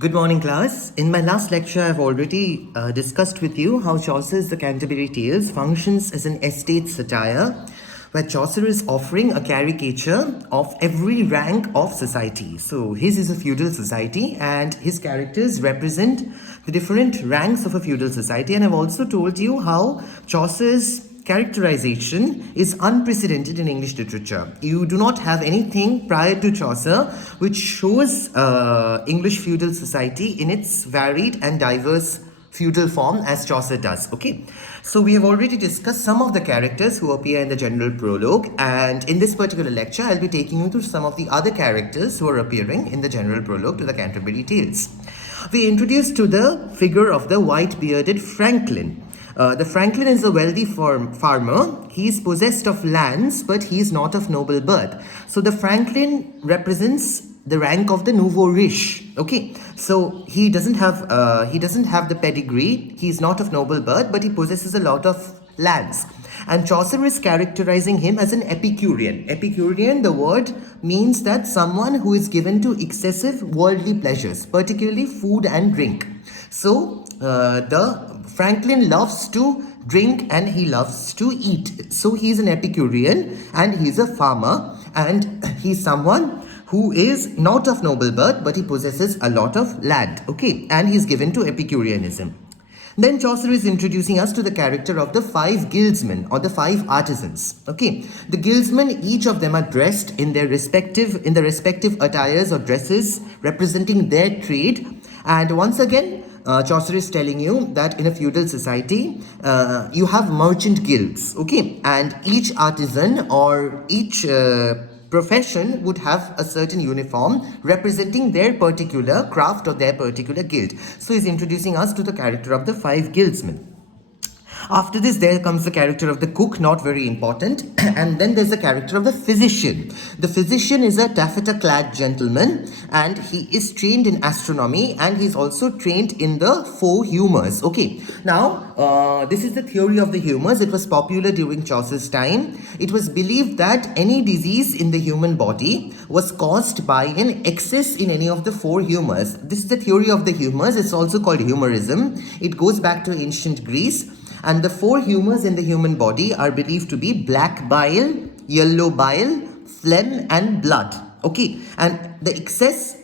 Good morning, class. In my last lecture, I've already discussed with you how Chaucer's The Canterbury Tales functions as an estate satire, where Chaucer is offering a caricature of every rank of society. So his is a feudal society, and his characters represent the different ranks of a feudal society. And I've also told you how Chaucer's characterization is unprecedented in English literature. You do not have anything prior to Chaucer which shows English feudal society in its varied and diverse feudal form as Chaucer does. Okay, so we have already discussed some of the characters who appear in the general prologue, and in this particular lecture I'll be taking you through some of the other characters who are appearing in the general prologue to the Canterbury Tales. We introduced to the figure of the white-bearded Franklin. The Franklin is a wealthy farmer. He is possessed of lands, but he is not of noble birth. So the Franklin represents the rank of the nouveau riche. Okay, so he doesn't have the pedigree. He is not of noble birth, but he possesses a lot of lands. And Chaucer is characterizing him as an Epicurean. Epicurean, the word means that someone who is given to excessive worldly pleasures, particularly food and drink. So the Franklin loves to drink and he loves to eat. So he's an Epicurean and he's a farmer, and he's someone who is not of noble birth, but he possesses a lot of land. Okay, and he's given to Epicureanism. Then Chaucer is introducing us to the character of the 5 guildsmen or the 5 artisans. Okay, the guildsmen, each of them are dressed in their respective attires or dresses representing their trade. And once again, Chaucer is telling you that in a feudal society, you have merchant guilds, okay? And each artisan or each profession would have a certain uniform representing their particular craft or their particular guild. So he's introducing us to the character of the 5 guildsmen. After this, there comes the character of the cook, not very important. And then there's the character of the physician. The physician is a taffeta-clad gentleman, and he is trained in astronomy, and he's also trained in the 4 humours. Okay, now this is the theory of the humours. It was popular during Chaucer's time. It was believed that any disease in the human body was caused by an excess in any of the 4 humours. This is the theory of the humours. It's also called humorism. It goes back to ancient Greece. And the 4 humours in the human body are believed to be black bile, yellow bile, phlegm and blood. Okay, and the excess,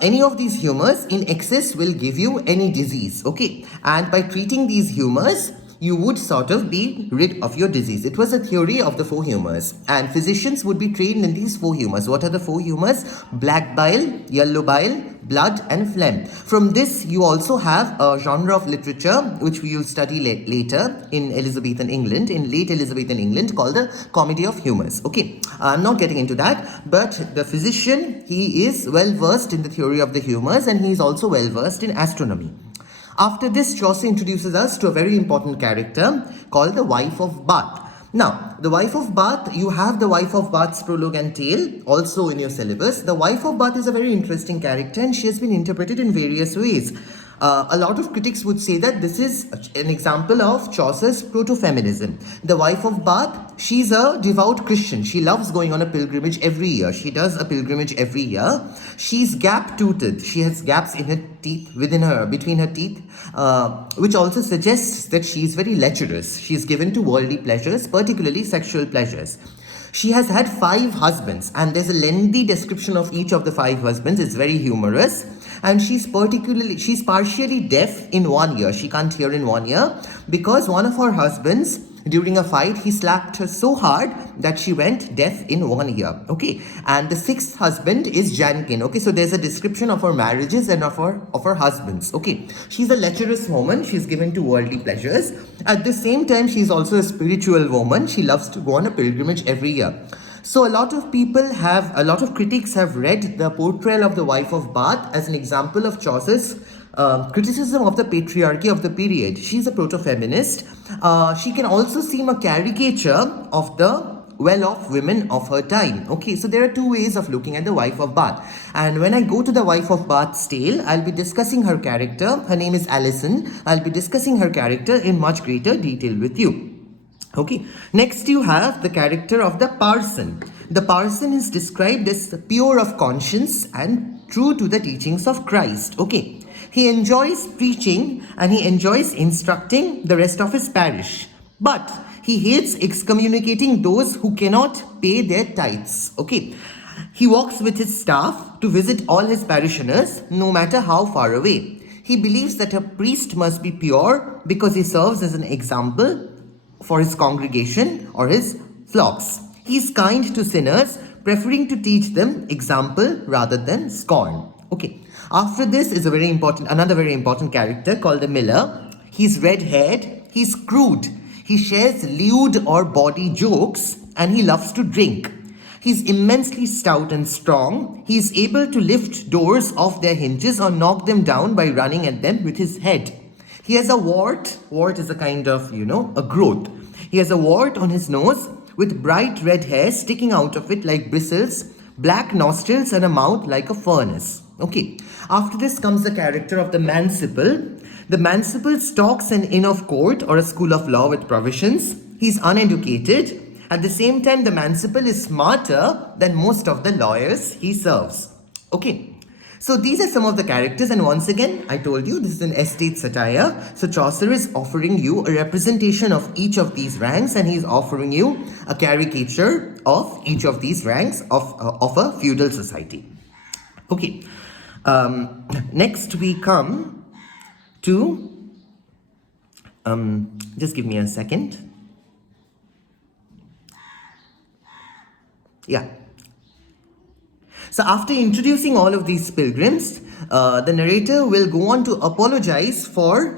any of these humours in excess will give you any disease. Okay, and by treating these humours, you would sort of be rid of your disease. It was a theory of the 4 humours, and physicians would be trained in these 4 humours. What are the 4 humours? Black bile, yellow bile, blood and phlegm. From this, you also have a genre of literature which we will study later in Elizabethan England, in late Elizabethan England, called the Comedy of Humours. Okay, I'm not getting into that, but the physician, he is well versed in the theory of the humours, and he is also well versed in astronomy. After this, Chaucer introduces us to a very important character called the wife of Bath. Now, the wife of Bath, you have the wife of Bath's prologue and tale also in your syllabus. The wife of Bath is a very interesting character, and she has been interpreted in various ways. A lot of critics would say that this is an example of Chaucer's proto-feminism. The wife of Bath, she's a devout Christian. She loves going on a pilgrimage every year. She does a pilgrimage every year. She's gap-toothed. She has gaps in her teeth, between her teeth, which also suggests that she's very lecherous. She's given to worldly pleasures, particularly sexual pleasures. She has had 5 husbands, and there's a lengthy description of each of the 5 husbands. It's very humorous. And she's partially deaf in 1 year. She can't hear in 1 year because one of her husbands, during a fight, he slapped her so hard that she went deaf in 1 year. Okay, and the 6th husband is Jankin. Okay, so there's a description of her marriages and of her husbands. Okay, she's a lecherous woman. She's given to worldly pleasures. At the same time, she's also a spiritual woman. She loves to go on a pilgrimage every year. So a lot of critics have read the portrayal of the wife of Bath as an example of Chaucer's criticism of the patriarchy of the period. She's a proto-feminist. She can also seem a caricature of the well-off women of her time. Okay, so there are 2 ways of looking at the wife of Bath. And when I go to the wife of Bath's tale, I'll be discussing her character. Her name is Alison. I'll be discussing her character in much greater detail with you. Okay, next you have the character of the parson. The parson is described as pure of conscience and true to the teachings of Christ. Okay. He enjoys preaching and he enjoys instructing the rest of his parish. But he hates excommunicating those who cannot pay their tithes. Okay. He walks with his staff to visit all his parishioners, no matter how far away. He believes that a priest must be pure because he serves as an example for his congregation or his flocks. He is kind to sinners, preferring to teach them example rather than scorn. Okay. After this is another very important character called the miller. He's red-haired, he's crude, he shares lewd or bawdy jokes, and he loves to drink. He's immensely stout and strong. He is able to lift doors off their hinges or knock them down by running at them with his head. He has a wart. Wart is a kind of, a growth. He has a wart on his nose with bright red hair sticking out of it like bristles, black nostrils, and a mouth like a furnace. Okay. After this comes the character of the manciple. The manciple stalks an inn of court or a school of law with provisions. He's uneducated. At the same time, the manciple is smarter than most of the lawyers he serves. Okay. So these are some of the characters, and once again, I told you this is an estate satire. So Chaucer is offering you a representation of each of these ranks, and he's offering you a caricature of each of these ranks of a feudal society. Okay. Next we come to, just give me a second. Yeah. So after introducing all of these pilgrims, the narrator will go on to apologize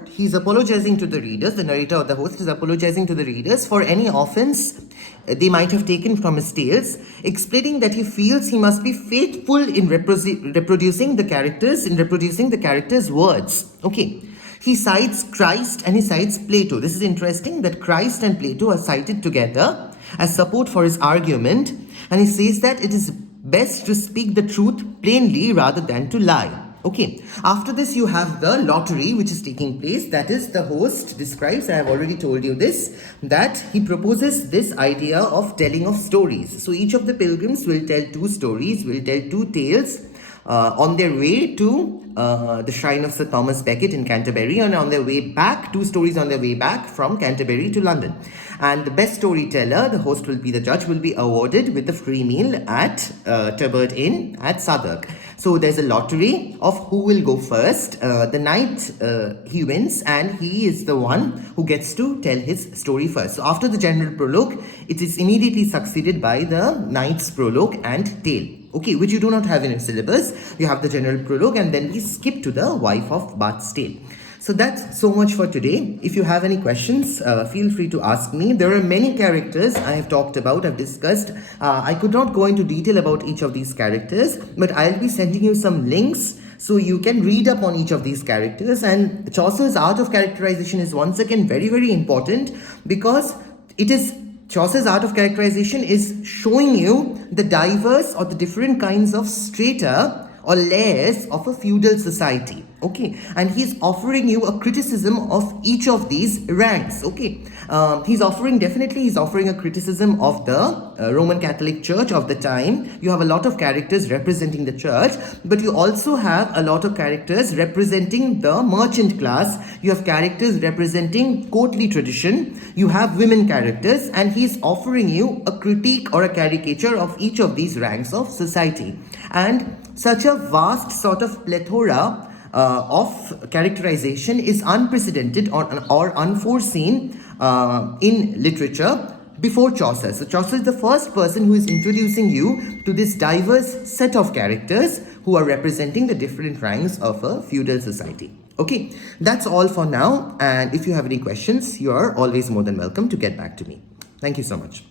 he's apologizing to the readers, the narrator or the host is apologizing to the readers for any offense they might have taken from his tales, explaining that he feels he must be faithful in reproducing the characters' words. Okay. He cites Christ and he cites Plato. This is interesting that Christ and Plato are cited together as support for his argument, and he says that it is best to speak the truth plainly rather than to lie. Okay. After this, you have the lottery which is taking place. That is, the host describes, I have already told you this, that he proposes this idea of telling of stories. So each of the pilgrims will tell two stories, will tell two tales on their way to the shrine of Sir Thomas Becket in Canterbury, and on their way back, two stories on their way back from Canterbury to London. And the best storyteller, the host will be the judge, will be awarded with a free meal at Turbot Inn at Southwark. So there's a lottery of who will go first. The knight, he wins, and he is the one who gets to tell his story first. So after the general prologue, it is immediately succeeded by the knight's prologue and tale. Okay, which you do not have in your syllabus. You have the general prologue, and then we skip to the wife of Bath's tale. So that's so much for today. If you have any questions, feel free to ask me. There are many characters I have talked about, I've discussed. I could not go into detail about each of these characters, but I'll be sending you some links so you can read up on each of these characters. And Chaucer's art of characterization is once again very, very important, because Chaucer's art of characterization is showing you the diverse or the different kinds of strata or layers of a feudal society. Okay, and he's offering you a criticism of each of these ranks. Okay, he's offering a criticism of the Roman Catholic Church of the time. You have a lot of characters representing the church, but you also have a lot of characters representing the merchant class. You have characters representing courtly tradition. You have women characters, and he's offering you a critique or a caricature of each of these ranks of society. And such a vast sort of plethora of characterization is unprecedented or unforeseen in literature before Chaucer. So Chaucer is the first person who is introducing you to this diverse set of characters who are representing the different ranks of a feudal society. Okay, that's all for now, and if you have any questions, you are always more than welcome to get back to me. Thank you so much.